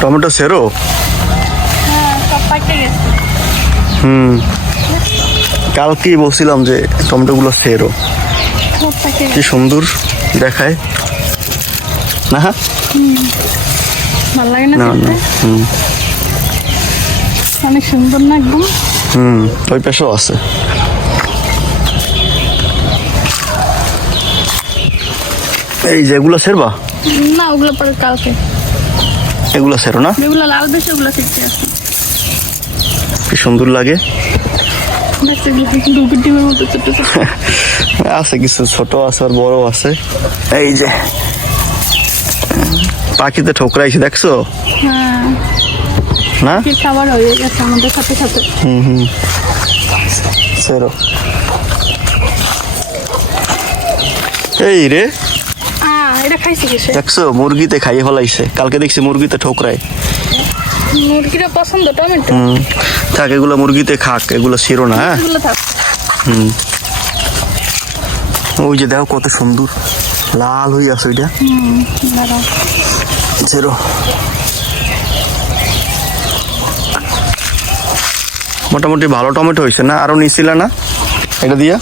Tomato সেরো? হ্যাঁ হুম। কালকেই বলছিলাম যে টমেটোগুলো সেরো। কি সুন্দর দেখায়। না? ভালো লাগে না না না। দেখতে? হুম। অনেক সুন্দর না একদম? হুম ওই পাশেও আছে। এই যেগুলো সেরবা? না ওগুলো পরে কালকে। এগুলো সেরো না? যেগুলো লাল বেশি ওগুলো শিখতে আছে। কি সুন্দর লাগে। আছে কিছু ছোট আছে আর বড় আছে। এই যে পাখিতে ঠোকরাইছে দেখছ? হ্যাঁ। না? খাবার হয়ে গেছে আমাদের সাথে সাথে। হুম হুম। সেরো। এই রে এটা খাইছে কিসে? দেখছ মুরগিতে খাইয়ে ফেলাইছে। কালকে দেখছি মুরগিতে ঠোকরায়। মুরগিটা পছন্দ টমেটো? হুম। থাক এগুলো মুরগিতে খাক এগুলো শিরো না হ্যাঁ? হুম। ওই যে দেখো কত সুন্দর লাল হয়ে আছে ওইটা। জিরো মোটামুটি ভালো টমেটো হয়েছে না? আরও নিছিল না? এটা দিয়া?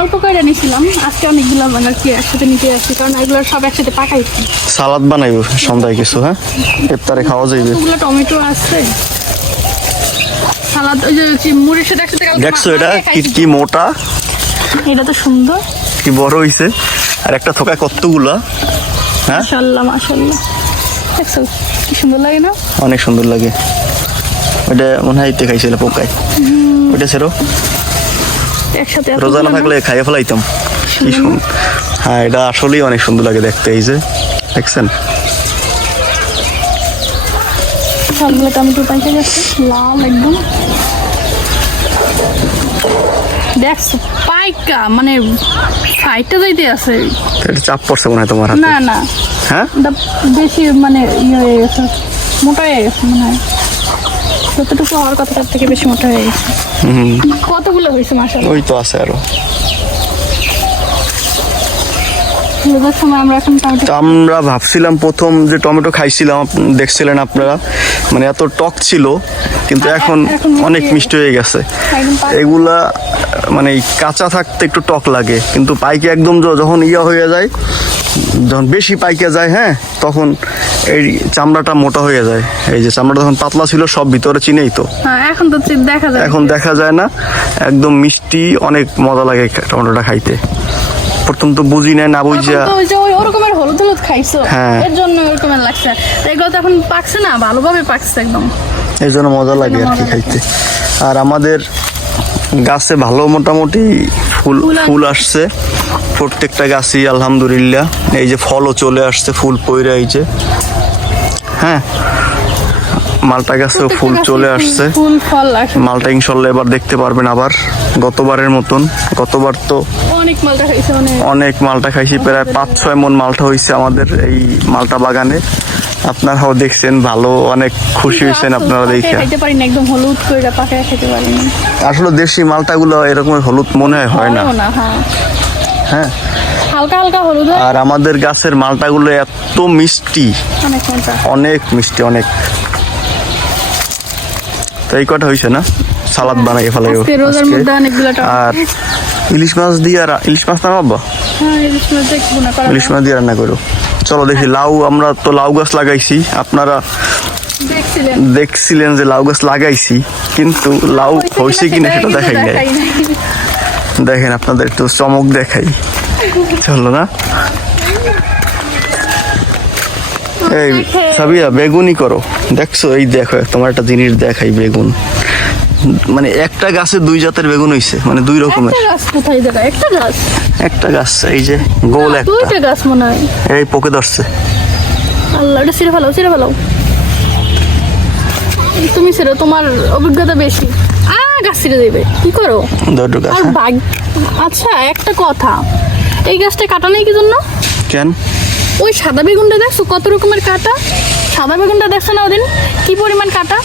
অল্প করে নিয়েছিলাম আজকে অনেকগুলো আর কি একসাথে নিতে আসছি কারণ এগুলো সব একসাথে পাকাইছি। সালাদ বানাইব সন্ধ্যায় কিছু হ্যাঁ? ইফতারে খাওয়া যাইবে। ওগুলো টমেটো আছে। সালাদ ওই যে মুড়ির সাথে একসাথে দেখছ এটা? কি কি মোটা? এটা তো সুন্দর। কি বড় হইছে? আর একটা থোকায় কতগুলা? হ্যাঁ? মাশাল্লাহ মাশাল্লাহ দেখছ কি সুন্দর লাগে না? অনেক সুন্দর লাগে। ওইটা মনে হয় ইতে খাইছিল পোকায়। ওইটা ছিল একসাথে রোজা না থাকলে খাইয়ে ফেলাইতাম। কি হ্যাঁ এটা আসলেই অনেক সুন্দর লাগে দেখতে এই যে দেখছেন? সবগুলো টমেটো পাইকে গেছে লাল একদম। দেখছ পাইকা মানে সাইডটা যাইতে আছে। এটা চাপ পড়ছে মনে হয় তোমার হাতে। না না। হ্যাঁ? বেশি মানে ইয়ে হয়ে গেছে মোটা হয়ে গেছে মনে হয়। যতটুকু হওয়ার কথাটার থেকে বেশি মোটা হয়ে গেছে। কতগুলো হয়েছে মাসাল ওই তো আছে আরও। সময় আমরা এখন আমরা ভাবছিলাম প্রথম যে টমেটো খাইছিলাম দেখছিলেন আপনারা? মানে এত টক ছিল কিন্তু এখন অনেক মিষ্টি হয়ে গেছে। এগুলা মানে কাঁচা থাকতে একটু টক লাগে কিন্তু পাইকে একদম যখন ইয়া হয়ে যায় যখন বেশি পাইকে যায় হ্যাঁ তখন এই চামড়াটা মোটা হয়ে যায়। এই যে চামড়াটা যখন পাতলা ছিল সব ভিতরে চিনেই তো। হ্যাঁ এখন তো দেখা যায়। এখন দেখা যায় না। একদম মিষ্টি অনেক মজা লাগে টমেটোটা খাইতে। প্রথম তো বুঝি না না বুঝা হলুদ খাইছো? হ্যাঁ। এর জন্য এরকম লাগছে এগুলো তো এখন পাকছে না ভালোভাবে পাকছে একদম। এই জন্য মজা লাগে আর কি খাইতে। আর আমাদের গাছে ভালো মোটামুটি ফুল ফুল আসছে। প্রত্যেকটা গাছই আলহামদুলিল্লাহ। এই যে ফলও চলে আসছে ফুল পৈরা এই যে। হ্যাঁ মালটা গাছেও ফুল চলে আসছে। মালটা ইনশাল্লাহ এবার দেখতে পারবেন আবার গতবারের মতন। গতবার তো অনেক মালটা খাইছে প্রায় পাঁচ ছয় মন মালটা হয়েছে আমাদের এই মালটা বাগানে। আপনারাও দেখছেন ভালো অনেক খুশি হয়েছেন আপনারা দেখে। খাইতে পারি না একদম হলুদ করে পাকায় খেতে পারি আসলে দেশি মালটাগুলো এরকম হলুদ মনে হয় না। হ্যাঁ হ্যাঁ। হালকা হালকা হলুদ আর আমাদের গাছের মালটাগুলো এত মিষ্টি। অনেক মিষ্টি অনেক। তো এই কটা হয়েছে না? সালাদ বানাই ফেলাই টমেটো। আর ইলিশ মাছ দিয়ে আর ইলিশ মাছ না বাবা হ্যাঁ ইলিশ মাছ দিয়ে রান্না করো। চলো দেখি লাউ আমরা তো লাউ গাছ লাগাইছি। আপনারা দেখছিলেন। দেখছিলেন যে লাউ গাছ লাগাইছি কিন্তু লাউ হয়েছে কিনা সেটা দেখাই নাই। দেখেন আপনাদের একটু চমক দেখাই। চলো না? এই সাবিয়া বেগুনই করো। দেখছ এই দেখো তোমার একটা জিনিস দেখাই বেগুন। মানে একটা গাছে দুই জাতের বেগুন হইছে মানে দুই রকমের। একটা গাছ কোথায় দেখা একটা গাছ? একটা গাছ এই যে গোল একটা দুইটা গাছ মনে হয়। এই পোকে ধরছে। আল্লাহ এটা ছিঁড়ে ফেলাও ছিঁড়ে ফেলাও। তুমি ছিঁড়ো তোমার অভিজ্ঞতা বেশি। আ গাছ ছিঁড়ে দেবে। কি করো? দুটো গাছ আর হ্যাঁ? আচ্ছা একটা কথা। এই গাছটা কাটা নেই কি জন্য? কেন? ওই সাদা বেগুনটা দেখছ? কত রকমের কাটা? সাদা বেগুনটা দেখছ না ওদিন? কি পরিমাণ কাটা?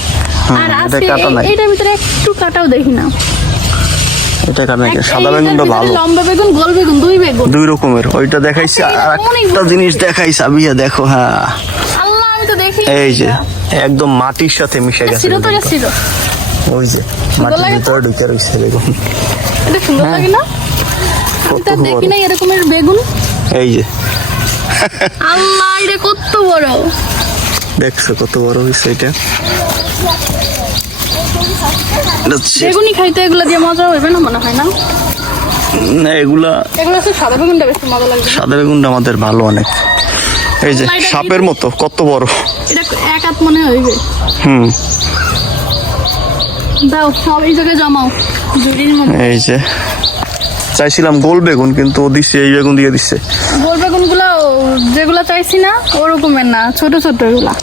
হুম, আর আজকে। এইটার ভিতরে একটু কাটাও দেখি না। এটা কারণ সাদা বেগুনটা ভালো। লম্বা বেগুন গোল বেগুন দুই বেগুন। দুই রকমের। ওইটা দেখাইছি আর একটা জিনিস দেখাই সাবিয়া দেখো হ্যাঁ। আল্লাহ আমি তো দেখি এই যে একদম মাটির সাথে মিশে গেছে তো ছিল ওই যে মাটির ভিতরে ঢুকে রয়েছে দেখুন এটা সুন্দর লাগে না? আমি তো আর কত বড়। দেখি নাই এরকমের বেগুন। এই যে আল্লাহ এটা কত বড়? দেখছ কত বড় হয়েছে এটা? বেগুনি খাইতে এগুলো দিয়ে মজা হবে না মনে হয় না? না, এগুলা সাদা বেগুনটা বেশি মজা লাগবে। সাদা বেগুনটা আমাদের ভালো অনেক। এই যে সাপের মতো কত বড়। এটা এক হাত মনে হইবে। হুম। দাও সব এই জায়গায় জমাও। জুড়ির মধ্যে এই যে চাইছিলাম গোল বেগুন কিন্তু ও দিচ্ছে এই বেগুন দিয়ে দিচ্ছে গোল বেগুনগুলো যেগুলো চাইছি না ওরকমের না ছোট ছোট এগুলা।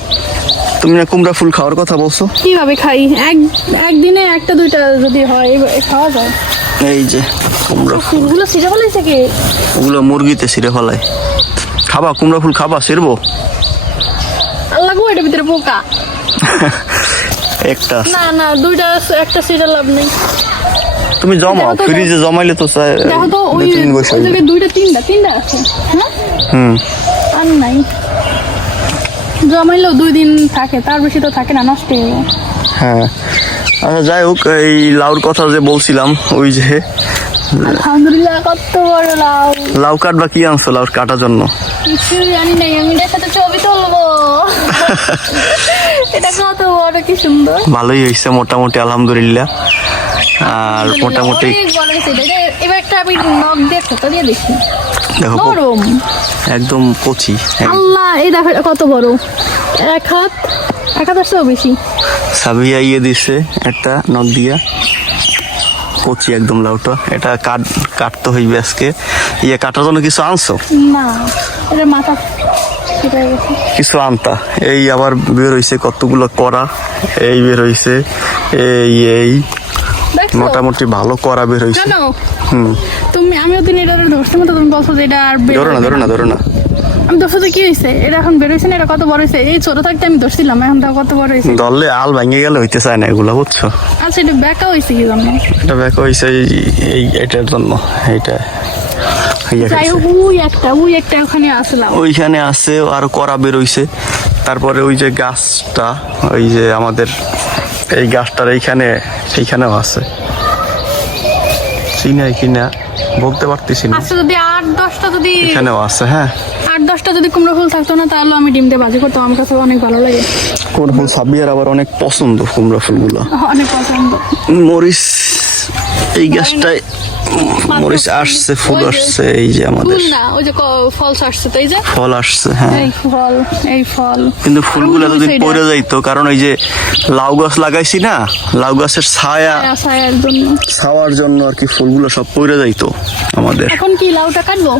তুমি না কুমড়া ফুল খাওয়ার কথা বলছো? কীভাবে খাই? এক একদিনে একটা দুইটা যদি হয় খাওয়া যায়। এই যে কুমড়া ফুলগুলো ছিঁড়ে ফেলেছে কি? ওগুলো মুরগিতে ছিঁড়ে ফেলায়। খাবা কুমড়া ফুল খাবা ছিড়বো? আল্লাহ গো এটার ভিতরে পোকা। একটা না না দুইটা একটা ছিঁড়ে লাভ নেই। তুমি জমাও তো, ফ্রিজে জমাইলে তো চাই- দেখো তো ওই জায়গায় দুইটা তিনটা তিনটা আছে হ্যাঁ? হুম। আর নাই। জমাইলেও দুই দিন থাকে তার বেশি তো থাকে না নষ্ট হয়ে যায়। হ্যাঁ। আচ্ছা যাই হোক এই লাউর কথা যে বলছিলাম ওই যে আলহামদুলিল্লাহ কত বড় লাউ। লাউ কাটবা কি আনছো লাউ কাটার জন্য? কিছু জানি নাই আমি এটার সাথে ছবি তুলবো। এটা কত বড় কি সুন্দর। ভালোই হয়েছে মোটামুটি আলহামদুলিল্লাহ। আর মোটামুটি দেখি। একদম কচি আল্লাহ এই দেখো কত বড়? এক হাত এক হাত আসতেও বেশি। সাবিয়া ইয়ে দিছে একটা নখ দিয়া। কচি একদম লাউটা। এটা কাট কাটতে হইবে আজকে। ইয়ে কাটার জন্য কিছু আনছো? না এটা মাথা কিছু আনতা? এই আবার বের হইছে কতগুলো করা এই বের হইছে এই এই। মোটামুটি ভালো করা বের হইছে জানো? হুম। তুমি আমিও দিন এটা ধরছি মতো তুমি বলছো যে এটা আর বের ধরো না ধরো না ধরো না। আমি তো কি হয়েছে? এটা এখন বের হয়েছে না? এটা কত বড় হয়েছে? এই ছোট থাকতে আমি ধরছিলাম এখন তো কত বড় হয়েছে? দললে আল ভাঙে গেলে হইতে চায় না এগুলো বুঝছ? আচ্ছা এটা বেকা হয়েছে কি জন্য? এটা ব্যাক হইছে এই- এটার জন্য এইটা। যাই হইছে। হোক ওই একটা ওই একটা ওখানে আসলাম। ওইখানে আছে আর করা বের হইছে। তারপরে ওই যে গাছটা ওই যে আমাদের এই গাছটার এইখানে এইখানেও আছে। চিনাই কিনা বলতে পারতেছি না। আচ্ছা যদি আট দশটা যদি এখানেও আছে হ্যাঁ। আট দশটা যদি কুমড়ো ফুল থাকতো না তাহলে আমি ডিম দিয়ে ভাজি করতাম। আমার কাছে অনেক ভালো লাগে। কুমড়ো ফুল সাবিয়ার আবার অনেক পছন্দ কুমড়ো ফুলগুলো। অনেক পছন্দ। মরিচ এই গাছটায় মরিচ আসছে ফুল আসছে এই যে আমাদের। না ওই যে ফল আসছে তো যে? ফল আসছে হ্যাঁ। এই ফল এই ফল। কিন্তু ফুলগুলো side পড়ে যাইতো কারণ ওই যে লাউ গাছ লাগাইছি না লাউ গাছের ছায়া ছায়া ছায়ার জন্য। ছাওয়ার জন্য আর কি ফুলগুলো সব পড়ে যাইতো আমাদের। এখন কি লাউটা কাটবো?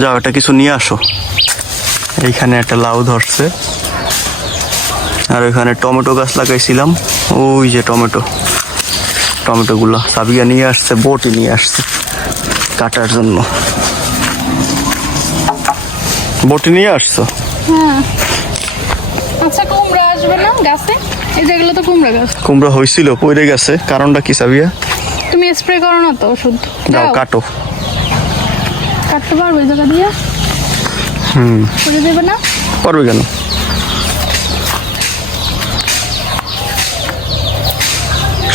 যাও এটা কিছু নিয়ে আসো। এইখানে একটা লাউ ধরছে। আর ওইখানে টমেটো গাছ লাগাইছিলাম ওই যে টমেটো। টমেটোগুলো সাবিয়া নিয়ে আসছে বটি নিয়ে আসছে কাটার জন্য। বটি নিয়ে আসছো? হ্যাঁ। আচ্ছা কুমড়া আসবে না গাছে? এই যেগুলো তো কুমড়া গাছ। কুমড়া হয়েছিল পড়ে গেছে। কারণটা কি সাবিয়া? তুমি স্প্রে করো না তো ওষুধ। দাও, কাটো। কাটতে পারব জায়গা দিয়ে? হুম। করে দেবে না? পারবে কেন?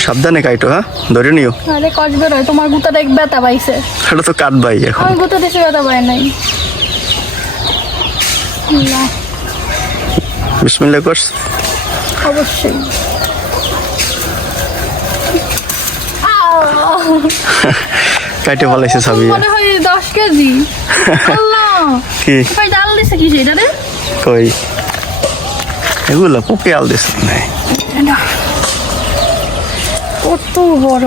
সাবধানে কাইটো হ্যাঁ? ধরে নিও। আরে কষ বেরোয় তোমার গুতাটা এক ব্যথা পাইছে। সেটা তো কাটবাই এখন। আমার গুতা দেশে ব্যথা পায় নাই। না বিসমিল্লাহ করস অবশ্যই! কাইটে ফলাইছে সাবিয়া মনে হয় দশ কেজি। আল্লাহ। কি? ভাই ডাল দিছে কি সেটা রে কই? এগুলো পোকে আল দিস নাই কত বড়।